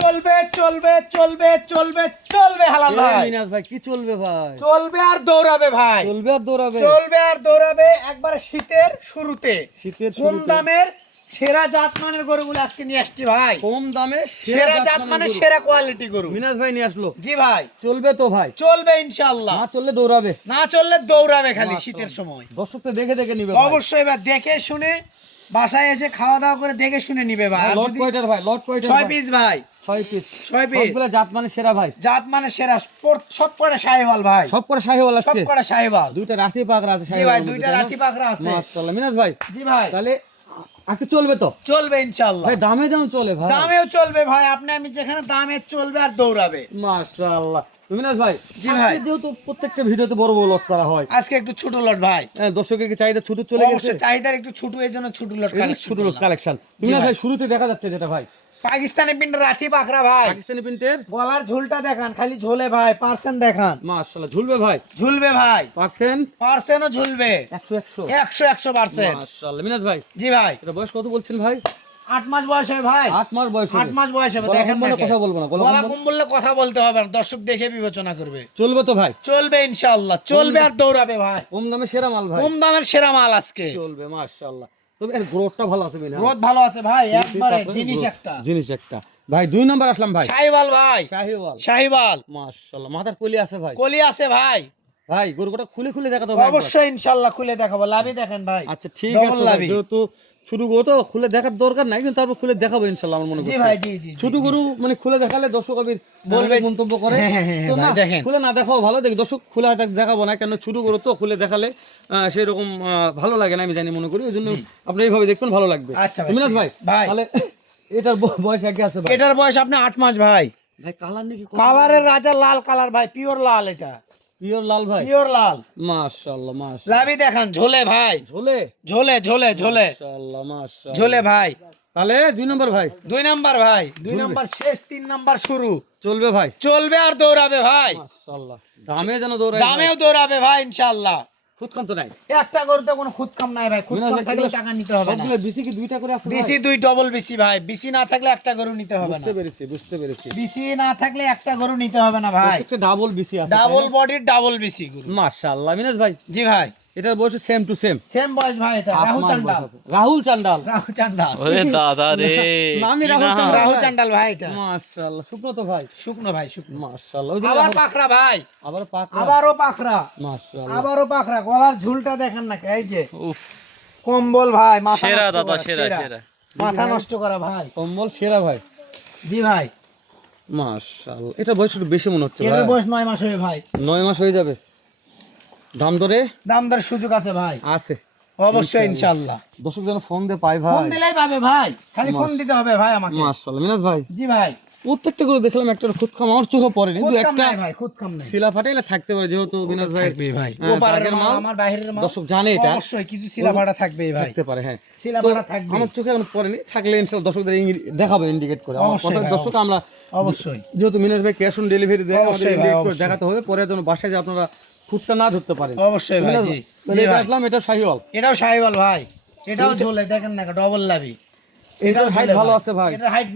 চলবে চলবে চলবে চলবে চলবে হালাল ভাই। মিনাজ ভাই কি চলবে ভাই? চলবে আর দৌড়াবে ভাই। চলবে আর দৌড়াবে। চলবে আর দৌড়াবে একবার শীতের শুরুতে। শীতের কম দামের সেরা জাতমানের গরুগুলো আজকে নিয়ে আসছি ভাই। কম দামে সেরা জাত জাতমানের মানে সেরা কোয়ালিটি গরু। মিনাজ ভাই নিয়ে আসলো। জি ভাই। চলবে তো ভাই। চলবে ইনশাআল্লাহ। না চললে দৌড়াবে। না চললে দৌড়াবে খালি শীতের সময়। দর্শক তো দেখে দেখে নিবে অবশ্যই এবার দেখে শুনে বাসায় এসে খাওয়া দাওয়া করে দেখে শুনে নিবে ভাই। লট কয়টার ভাই? লট কয়টার ছয় পিস ভাই। ছয় পিস ছয় পিস সবগুলো জাত মানে সেরা ভাই। জাত মানে সেরা। সব করে সাহেবাল ভাই। সব করে শাহিওয়াল সব করে সাহেবাল দুইটা রাতি পাকরা আছে জি ভাই দুইটা রাতি পাকরা আছে। মাশাআল্লাহ। মিনাজ ভাই জি ভাই। তাহলে আজকে চলবে তো? চলবে ইনশাআল্লাহ। ভাই দামে যেন চলে ভাই। দামেও চলবে ভাই আপনি আমি যেখানে দামে চলবে আর দৌড়াবে। মাশাআল্লাহ। মিনাজ ভাই জি ভাই। যেহেতু প্রত্যেকটা ভিডিওতে বড় বড় লট করা হয় আজকে একটু ছোট লট ভাই। হ্যাঁ, দর্শকের কি চাহিদা ছোট চলে গেছে? চাহিদার একটু ছোট এই জন্য ছোট লট কালেকশন ছোট লট কালেকশন মিনাজ। ভাই। শুরুতে দেখা যাচ্ছে যেটা ভাই। পাকিস্তানি পিন্ড রাতি পাখরা ভাই। পাকিস্তানি প্রিন্টের? গলার ঝুলটা দেখান খালি ঝোলে ভাই পার্সেন্ট দেখান। মাশাআল্লাহ ঝুলবে ভাই? ঝুলবে ভাই। পার্সেন্ট? পার্সেন্টও ঝুলবে। 100 100 একশো একশো পার্সেন্ট। মাশাআল্লাহ মিনাজ ভাই। জি ভাই। এটা বয়স কত বলছেন ভাই? আট মাস বয়স হবে ভাই। 8 মাস বয়স আট মাস বয়স হবে দেখেন কম্বলে কথা বলব না, গলা গলা কম বললে কথা বলতে হবে না দর্শক দেখে বিবেচনা করবে। চলবে তো ভাই? চলবে ইনশাআল্লাহ চলবে আর দৌড়াবে ভাই। কম দামে সেরা মাল ভাই। কম দামের সেরা মাল আজকে। চলবে মাশাআল্লাহ। তবে এর গ্রোথটা ভালো আছে মিলে গ্রোথ ভালো আছে ভাই একবারে জিনিস একটা। জিনিস একটা। ভাই দুই নম্বর আসলাম ভাই। শাহিবাল ভাই। শাহিবাল শাহিবাল মাশাআল্লাহ মাথার কলি আছে ভাই। কলি আছে ভাই। ভাই গরুটা খুলে খুলে দেখাতে হবে অবশ্যই ইনশাআল্লাহ খুলে দেখাবো লাভই দেখেন ভাই। আচ্ছা ঠিক আছে যেহেতু ছোট গরু তো খুলে দেখার দরকার নাই কিন্তু তারপর খুলে দেখাবো ইনশাআল্লাহ আমার মনে জি করছি। ভাই জি জি জি। ছোট গরু মানে খুলে দেখালে দর্শক আবির বলবে মন্তব্য করে। হ্যাঁ, হ্যাঁ, হ্যাঁ, তো না, দেখেন। খুলে না দেখাও ভালো দেখ দর্শক খুলে দেখাবো না কেন ছোট গরু তো খুলে দেখালে সেরকম আহ, ভালো লাগে না আমি জানি মনে করি ওই জন্য আপনি এইভাবে দেখবেন ভালো লাগবে। আচ্ছা ভাই, মিনাজ ভাই। তাহলে এটার বয়স একই আছে ভাই? এটার বয়স আপনি আট মাস ভাই। ভাই কালার নাকি কালারের রাজা লাল কালার ভাই পিওর লাল এটা। পিওর লাল ভাই। পিওর লাল। মাশাআল্লাহ মাশাআল্লাহ। লাভি দেখান ঝোলে ভাই। ঝোলে? ঝোলে ঝোলে ঝোলে। মাশাআল্লাহ মাশাআল্লাহ। ঝোলে ভাই। তাহলে দুই নম্বর ভাই। দুই নাম্বার ভাই। দুই নাম্বার। শেষ তিন নাম্বার শুরু। চলবে ভাই। চলবে আর দৌড়াবে ভাই। মাশাআল্লাহ। দামে যেন দৌড়ায় দামেও দৌড়াবে ভাই ইনশাআল্লাহ। খুদখান তো নাই। একটা গরুতে কোনো খুদ নাই ভাই খুদ মিনাজ কাম ভাই, থাকলে টাকা নিতে হবে না। বিসি কি দুইটা করে আছে বিসি দুই ডবল বিসি ভাই। বিসি না থাকলে একটা গরু নিতে হবে না। বুঝতে পেরেছি বুঝতে পেরেছি। বিসি না থাকলে একটা গরু নিতে হবে না ভাই। প্রত্যেকটা ডাবল বিসি আছে ডাবল বডির ডাবল বিসি গরু। মাশাআল্লাহ। মিনাজ ভাই জি ভাই। এটার বয়স সেম টু সেম সেম বয়স ভাই এটা রাহু চান্ডাল। রাহুল চান্ডাল। রাহু চান্ডাল। ওরে দাদা রে নামই রাহুল চান্ডাল রাহু ভাই। চান্ডাল ভাই এটা। মাশাআল্লাহ সুব্রত ভাই। শুকনো ভাই শুকনো। মাশাআল্লাহ আবার পাখরা ভাই। আবার পাক আবারও পাখরা মাশাআল্লাহ। আবারও পাখরা গলার ঝুলটা দেখেন না এই যে। উফ। কম্বল ভাই মাথা সেরা নষ্ট দাদা করা, সেরা সেরা। মাথা নষ্ট করা ভাই। কম্বল সেরা ভাই। জি ভাই। মাশাআল্লাহ এটা বয়স একটু বেশি মনে হচ্ছে এর ভাই। বয়স নয় মাস হবে ভাই। নয় মাস হয়ে যাবে। দাম ধরে দাম দর সুযোগ আছে ভাই। আছে। অবশ্যই ইনশাআল্লাহ দর্শক যেন ফোন দিয়ে পাই ফোন দিলেই পাবে ভাই। খালি ফোন দিতে হবে ভাই আমাকে। মাশাআল্লাহ। মিনাজ ভাই জি ভাই। প্রত্যেকটা করে দেখলাম একটা খুদ খাম। আমার চোখে পড়ে কিন্তু একটা ভাই খুদ কাম নাই। শিলা ফাটাইলে থাকতে পারে যেহেতু ভাই থাকবে ভাই। হ্যাঁ, ওপারের বাগের মাল আমার বাইরের মাল। দর্শক জানে এটা। অবশ্যই কিছু শিলাফাটা থাকবেই ভাই। থাকতে পারে হ্যাঁ। তো শিলাফাটা থাকবে আমার চোখে এখন পড়েনি। থাকলে ইনশাআল্লাহ দর্শকদের দেখাবো ইন্ডিকেট করে। আমার কথা দর্শক আমরা অবশ্যই। যেহেতু মিনাজ ভাই ক্যাশ অন ডেলিভারি দেয় আমাদের ভাই, অবশ্যই। দেখাতে হবে। পরে যেন বাসায় যে আপনারা খুঁটটা না ধরতে পারেন। অবশ্যই ভাই জি। ভাই, তাহলে এটা শাহিওয়াল। এটাও সাহেবাল ভাই। এটাও ঝোলে দেখেন না ডবল লাভি। এটার হাইট ভালো আছে ভাই। এটার হাইট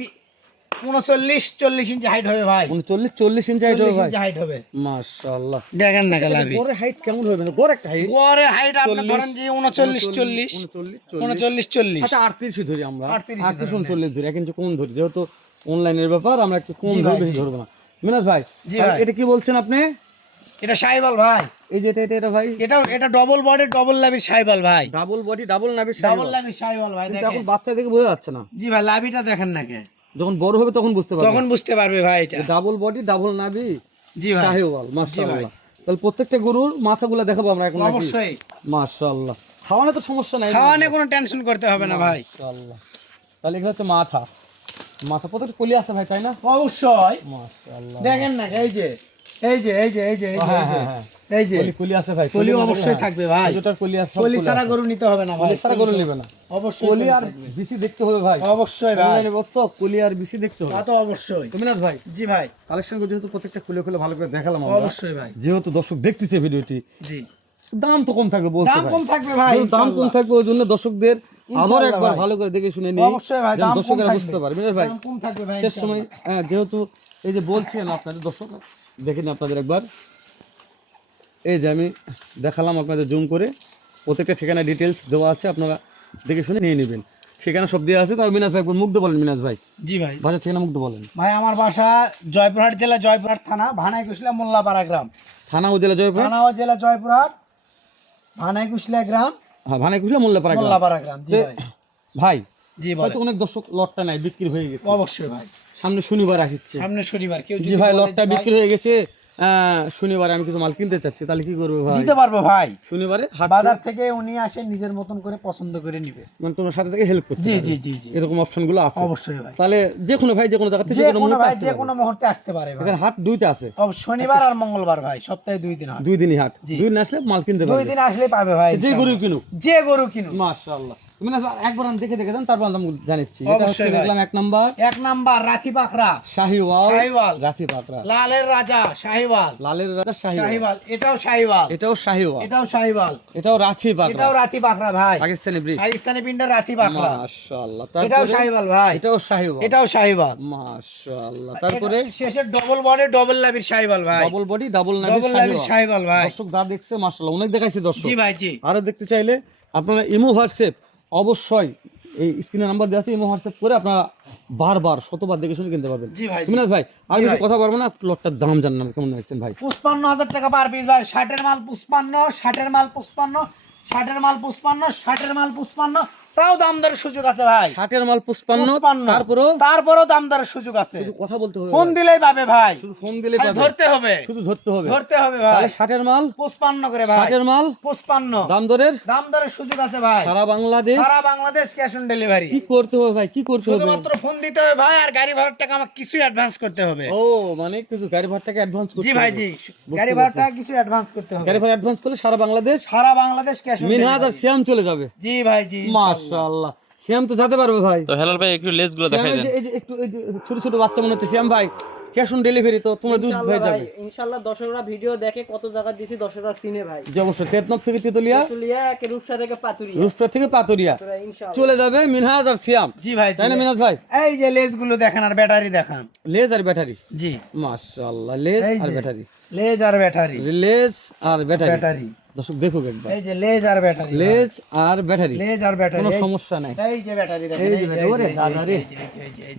উনচল্লিশ চল্লিশ ইঞ্চি হাইট হবে ভাই। উনচল্লিশ চল্লিশ ইঞ্চি হাইট হবে হাইট হবে। মাশাআল্লাহ। দেখেন না লাভি। পরে হাইট কেমন হবে? না বড় একটা হাইট গড়ে হাইট আপনি ধরেন যে উনচল্লিশ চল্লিশ উনচল্লিশ চল্লিশ। আচ্ছা আটত্রিশই ধরি আমরা। 38 আটত্রিশ ধরেন, উনচল্লিশ ধরি। এক ইঞ্চি কম ধরি যেহেতু অনলাইনের ব্যাপার আমরা একটু কম জি ধরি বেশি। ধরবো না। মিনাজ ভাই। এটা কি বলছেন আপনি? এটা সাহেবাল ভাই। এই যে এটা এটা এটা ভাই। এটা ডবল বডি ডবল লাভি সাহেবাল ভাই। ডাবল বডি ডাবল নাবি ডাবল লাভি সাহেবাল ভাই দেখেন। এখন বাচ্চা দেখে বোঝা যাচ্ছে না। জি ভাই লাভিটা দেখেন না কে। যখন বড় হবে তখন বুঝতে পারবে। তখন বুঝতে পারবে ভাই এটা। ডাবল বডি ডাবল জি ভাই। শাহিওয়াল মাশাআল্লাহ। তাহলে প্রত্যেকটা গরুর মাথাগুলো দেখাবো আমরা এখন অবশ্যই। মাশাআল্লাহ। খাওয়ানো তো সমস্যা নাই। খাওয়ানে কোনো টেনশন করতে হবে না ভাই। মাশাআল্লাহ। তাহলে এগুলো হচ্ছে মাথা। মাথা প্রত্যেকটা কলি আছে ভাই তাই না? অবশ্যই। মাশাআল্লাহ। দেখেন না এই যে। এই যে এই যে এই যে এই যে, হ্যাঁ, এই যে, হ্যাঁ, হ্যাঁ। কলি আছে ভাই কলি অবশ্যই থাকবে ভাই। দুটার কলি আছে কলি ছাড়া গরু নিতে হবে না ভাই। ছাড়া গরু নেবে না। অবশ্যই কলি আর বিসি দেখতে হবে ভাই। অবশ্যই ভাই। কলি আর বিসি দেখতে হবে। তা তো অবশ্যই। ভাই জি ভাই। কালেকশন করে যেহেতু প্রত্যেকটা খুলে খুলে ভালো করে দেখালাম আমরা অবশ্যই ভাই। যেহেতু দর্শক দেখতেছে ভিডিওটি জি। দাম তো কম থাকবে বলতে দাম কম থাকবে ভাই দাম কম থাকবে ওই জন্য দর্শকদের আবার একবার ভালো করে দেখে শুনে নিই অবশ্যই ভাই দাম কম থাকবে। বুঝতে পারবে ভাই দাম কম থাকবে ভাই শেষ সময় হ্যাঁ, যেহেতু এই যে বলছেন আপনাদের দর্শক দেখে নিন আপনাদের একবার। এই যে আমি দেখালাম আপনাদের জুম করে প্রত্যেকটা ঠিকানা ডিটেলস দেওয়া আছে আপনারা দেখে শুনে নিয়ে নেবেন। ঠিকানা সব দেওয়া আছে তার মিনাজ ভাই একবার মুগ্ধ বলেন মিনাজ ভাই। জি ভাই। বাসার ঠিকানা মুগ্ধ বলেন। ভাই আমার বাসা জয়পুরহাট জেলা জয়পুরহাট থানা ভানাই কুশলা মোল্লাপাড়া গ্রাম। থানা উপজেলা জয়পুর থানা ও জেলা জয়পুরহাট ভানাই কুশলা গ্রাম হ্যাঁ ভানে কুশলা মোল্লাপাড়া গ্রাম। মোল্লাপাড়া গ্রাম জি তে- ভাই। ভাই জি হয়তো বলেন। অনেক দর্শক লটটা নাই বিক্রি হয়ে গেছে। অবশ্যই ভাই। সামনে শনিবার আসছে সামনে শনিবার কেউ জি ভাই লটটা বিক্রি হয়ে গেছে শনিবারে আমি কিছু মাল কিনতে চাচ্ছি তাহলে কি করব ভাই? দিতে পারব ভাই। শনিবারে বাজার থেকে উনি আসে নিজের মতন করে পছন্দ করে নিবে। মানে তোমার সাথে থেকে হেল্প করতে জি জি জি জি। এরকম অপশনগুলো আছে। অবশ্যই ভাই। তাহলে যে কোনো ভাই যে কোনো জায়গা থেকে যে কোনো ভাই আসতে যে কোনো মুহূর্তে আসতে পারে ভাই। এখানে হাট দুইটা আছে। তবে শনিবার আর মঙ্গলবার ভাই সপ্তাহে দুই দিন হয় দুই দিনই হাট। দুই দিন আসলে মাল কিনতে পারবে। দুই দিন আসলে পাবে ভাই যে গরু কিনুক। যে গরু কিনুক। মাশাআল্লাহ। তুমি না একবার আমি দেখে দেখে দেন তারপর আমি জানিচ্ছি। এটা হচ্ছে দেখলাম এক নাম্বার। এক নাম্বার রাথি পাখরা শাহিওয়াল শাহিওয়াল। রাতি পাকড়া লালের রাজা শাহিওয়াল। লালের রাজা শাহিওয়াল। শাহিওয়াল এটাও শাহিওয়াল। এটাও শাহিওয়াল। এটাও শাহিওয়াল। এটাও রাথি পাকড়া এটাও রাথি পাখরা ভাই। পাকিস্তানি ব্রিড। পাকিস্তানি পিন্ডার রাথি পাখরা মাশাআল্লাহ। এটাও তারপরে? শাহিওয়াল ভাই। এটাও শাহিওয়াল। এটাও শাহিওয়াল। মাশাআল্লাহ। তারপরে? শেষের ডবল বডি ডবল লাভির শাহিওয়াল ভাই। ডাবল বডি ডাবল লাভির শাহিওয়াল ভাই। দর্শক যা দেখছে মাশাআল্লাহ অনেক দেখাইছি দর্শক। জি ভাই জি। আরও দেখতে চাইলে আপনারা ইমো হোয়াটসঅ্যাপ অবশ্যই এই স্ক্রিনে নাম্বার দেওয়া আছে ইমো হোয়াটসঅ্যাপ করে আপনারা বারবার শতবার দেখে শুনে কিনতে পারবেন। জি ভাই। মিনাজ ভাই আর কিছু কথা বলব না লটটার দাম জানেন আমি কেমন দেখছেন ভাই? পুষ্পান্ন হাজার টাকা পার পিস ভাই ষাটের মাল পুষ্পান্ন ষাটের মাল পুষ্পান্ন ষাটের মাল পুষ্পান্ন ষাটের মাল পুষ্পান্ন তাও দাম দরের সুযোগ আছে ভাই। ষাটের মাল পুষ্পান্ন তারপরেও তারপরেও দাম দরের সুযোগ আছে। শুধু কথা বলতে হবে ফোন দিলেই পাবে ভাই। শুধু ফোন দিলে খালি পাবে। ধরতে হবে। শুধু ধরতে হবে। ধরতে হবে ভাই। ষাটের মাল? পুষ্পান্ন করে ভাই। ষাটের মাল? পুষ্পান্ন দাম দরের দাম দরের সুযোগ আছে ভাই। সারা বাংলাদেশ? সারা বাংলাদেশ ক্যাশ অন ডেলিভারি কি করতে হবে ভাই? কি করতে হবে? শুধুমাত্র ফোন দিতে হবে ভাই আর গাড়ি ভাড়ার টাকা আমাকে কিছু অ্যাডভান্স করতে হবে। ও মানে কিছু গাড়ি ভাড়া টাকা অ্যাডভান্স করতে জি ভাই জি। গাড়ি। ভাড়ার টাকা কিছু অ্যাডভান্স করতে হবে। গাড়ি ভাড়া অ্যাডভান্স করলে সারা বাংলাদেশ? সারা বাংলাদেশ ক্যাশ অন মিনহাজ আর সিয়াম চলে যাবে। জি ভাই জি মাশাআল্লাহ। সিয়াম তো যেতে পারবে ভাই। তো হেলাল ভাই একটু লেসগুলো দেখাই দেন। এই যে একটু এই যে ছোট ছোট বাচ্চা মনে হচ্ছে। সিয়াম ভাই ক্যাশ অন ডেলিভারি তো তোমরা দুধ ভাই যাবে। ইনশাল্লাহ দর্শকরা ভিডিও দেখে কত জায়গা দিছি দর্শকরা চিনে ভাই। যে অবশ্যই। তেতনক থেকে তেতুলিয়া তুলিয়া একে রূপসা থেকে পাতুরিয়া। রুস্টার থেকে পাতুরিয়া। তোরা চলে যাবে মিনহাজ আর সিয়াম জি ভাই তাই না মিনহাজ ভাই? এই যে লেজগুলো দেখেন আর ব্যাটারি দেখান। লেজ আর ব্যাটারি? জি। মাশাআল্লাহ লেজ আর ব্যাটারি। লেজ আর ব্যাটারি। লেজ আর ব্যাটারি। ব্যাটারি। দর্শক দেখুক একবার। এই যে লেজ আর ব্যাটারি। লেজ আর ব্যাটারি। লেজ আর ব্যাটারি। কোনো সমস্যা নাই। এই যে ব্যাটারি দেখেন এই যে ওরে দাদা রে।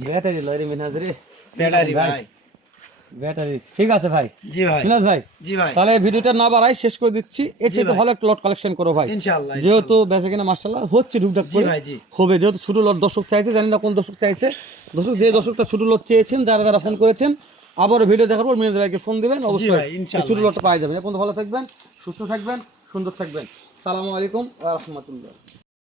ব্যাটারি লরি মিনহাজ রে। ব্যাটারি ভাই ব্যাটারি। ঠিক আছে ভাই। জি ভাই। মিনহাজ ভাই জি ভাই। তাহলে ভিডিওটা না বাড়াই শেষ করে দিচ্ছি। এর জি ভালো একটা লট কালেকশন করো ভাই। ইনশাআল্লাহ যেহেতু বেঁচে কিনা মার্শাল্লাহ হচ্ছে ঢুকঢাক করে। ভাই জি। হবে যেহেতু ছোট লট দর্শক চাইছে জানি না কোন দর্শক চাইছে। দর্শক যে দর্শকটা ছোট লট চেয়েছেন যারা যারা ফোন করেছেন আবার ভিডিও দেখার পর মিনাজ ভাইকে ফোন দিবেন অবশ্যই ছোট লটটা পাওয়া যাবেন এখন ভালো থাকবেন সুস্থ থাকবেন সুন্দর থাকবেন। সালামু আলাইকুম ওয়া রাহমাতুল্লাহ।